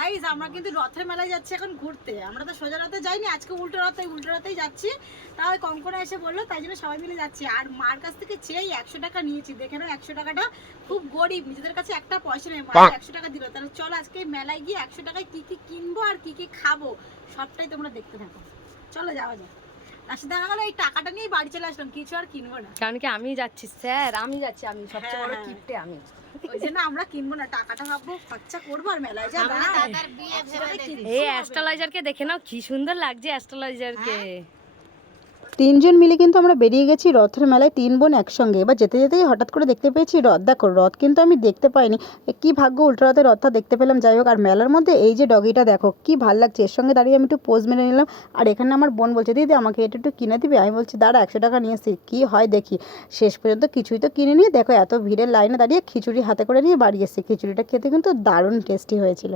Guys আমরা কিন্তু রথের মেলায় যাচ্ছি এখন ঘুরতে। আমরা তো সোজা রথে যাইনি, আজকে উল্টো রথেই যাচ্ছি। তাও কঙ্কনা এসে বললো, তাই জন্য সবাই মিলে যাচ্ছি। আর মার কাছ থেকে চেয়েই 100 টাকা নিয়েছি। দেখে নাও 100 টাকাটা খুব গরিব, নিজেদের কাছে একটা পয়সা নেই, মা 100 টাকা দিল। তাহলে চলো আজকে মেলায় গিয়ে 100 টাকায় কি কি কিনবো আর কি কি খাবো সবটাই তোমরা দেখতে থাকো। চলো যাওয়া যাক। রাশি দেখা গেলো এই টাকাটা নিয়েই বাড়ি চলে আসলাম, কিছু আর কিনবো না। কারণ কি আমি যাচ্ছি স্যার, আমি যাচ্ছি, আমি সবচেয়ে বড় কিপটে আমি। ওই জন্য আমরা কিনবো না, টাকাটা ভাববো খরচা করবো আর মেলায় যাবো। এই অ্যাস্ট্রোলজারকে দেখে নাও কি সুন্দর লাগছে অ্যাস্ট্রোলজারকে। তিনজন মিলে কিন্তু আমরা বেরিয়ে গেছি রথের মেলায়, 3 বোন একসঙ্গে। এবার যেতে যেতেই হঠাৎ করে দেখতে পেয়েছি রথ। দেখো রথ কিন্তু আমি দেখতে পাইনি, কি ভাগ্য উল্টো রথের রথটা দেখতে পেলাম। যাই হোক, আর মেলার মধ্যে এই যে ডগিটা দেখো কি ভাল লাগছে, এর সঙ্গে দাঁড়িয়ে আমি একটু পোজ মেরে নিলাম। আর এখানে আমার বোন বলছে দিদি আমাকে এটা একটু কিনে দিবি। আমি বলছি দাঁড়া 100 টাকা নিয়ে এসেছি, কী হয় দেখি। শেষ পর্যন্ত কিছুই তো কিনে নিয়ে দেখো এত ভিড়ের লাইনে দাঁড়িয়ে খিচুড়ি হাতে করে নিয়ে বাড়ি এসেছি। খিচুড়িটা খেতে কিন্তু দারুণ টেস্টি হয়েছিল।